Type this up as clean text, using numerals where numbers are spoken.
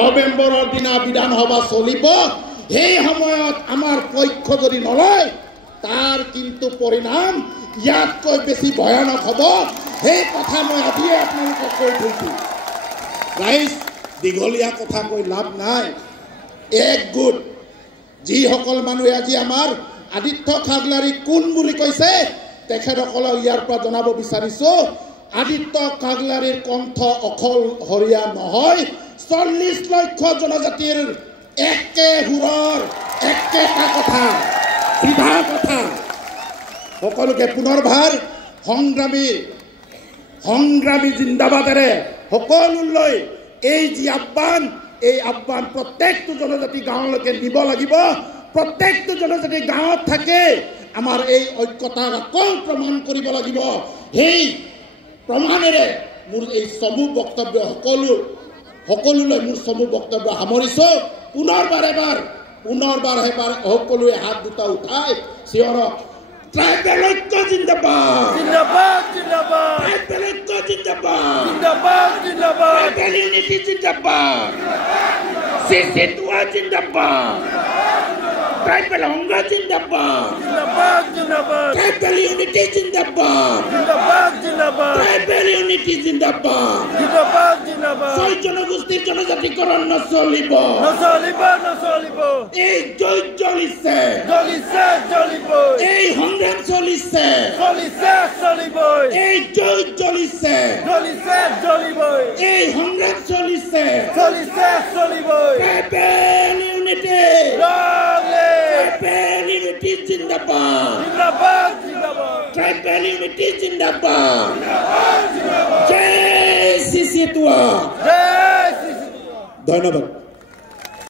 নৱেম্বৰৰ দিনা বিধানসভা চলিব সেই সময়ত আমাৰ পক্ষ যদি নলয় তাৰ কিন্তু পৰিণাম ইয়াতকৈ বেছি ভয়ানক হ'ব সেই কথা মই আজিয়ে আপোনালোকক কৈ থৈছো ৰাইজ দীঘলীয়া কথা কৈ লাভ নাই এক গুড যিসকল মানুহে আজি আমাৰ আদিত্য খাগলাৰী কোন বুলি কৈছে তেখেতসকলক ইয়াৰ পৰা জনাব বিচাৰিছো আদিত্য খাগলাৰীৰ কণ্ঠ অকল হৰিয়া নহয় 40 লক্ষ জনজাতিৰ একে হুৰৰ একেটা কথা সিধা কথা সকলোকে পুনৰবাৰ সংগ্ৰামী জিন্দাবাদেৰে সকলোলৈ এই যি আহ্বান এই আহ্বান প্ৰত্যেকটো জনজাতি গাঁৱলৈকে নিব লাগিব প্ৰত্যেকটো জনজাতি গাঁৱত থাকে আমাৰ এই ঐক্যতাক আকৌ প্ৰমাণ কৰিব লাগিব সেই প্ৰমাণেৰে মোৰ এই চমু বক্তব্য সকলোলৈ মোৰ চমু বক্তব্য সামৰিছো পুনৰবাৰ সকলোৱে হাত দুটা উঠাই চিঞৰক ট্ৰাইবেল ঐক্য জিন্দাবাদ জিন্দাবাদ জিন্দাবাদ ট্ৰাইবেল ঐক্য জিন্দাবাদ জিন্দাবাদ জিন্দাবাদ ট্ৰাইবেল ইউনিটি জিন্দাবাদ চিচিটুৱা জিন্দাবাদ ট্ৰাইবেল সংঘ জিন্দাবাদ জিন্দাবাদ জিন্দাবাদ ট্ৰাইবেল ইউনিটি জিন্দাবাদ জিন্দাবাদ জিন্দাবাদ ট্ৰাইবেল ইউনিটি জিন্দাবাদ জিন্দাবাদ জিন্দাবাদ ছয় জনগোষ্ঠীৰ জনজাতিকৰণ নচলিব নচলিব এই যুদ্ধ জ্বলিছে জ্বলিব এই সংগ্ৰাম চলিছে চলিব এই যুদ্ধ জ্বলিছে জ্বলিব এই সংগ্ৰাম চলিছে চলিব ট্ৰাইবেল ইউনিটি ট্ৰাইবেল ইউনিটি জিন্দাবাদ ট্ৰাইবেল ইউনিটি জিন্দাবাদ জয় চিচিটুৱা ধন্যবাদ।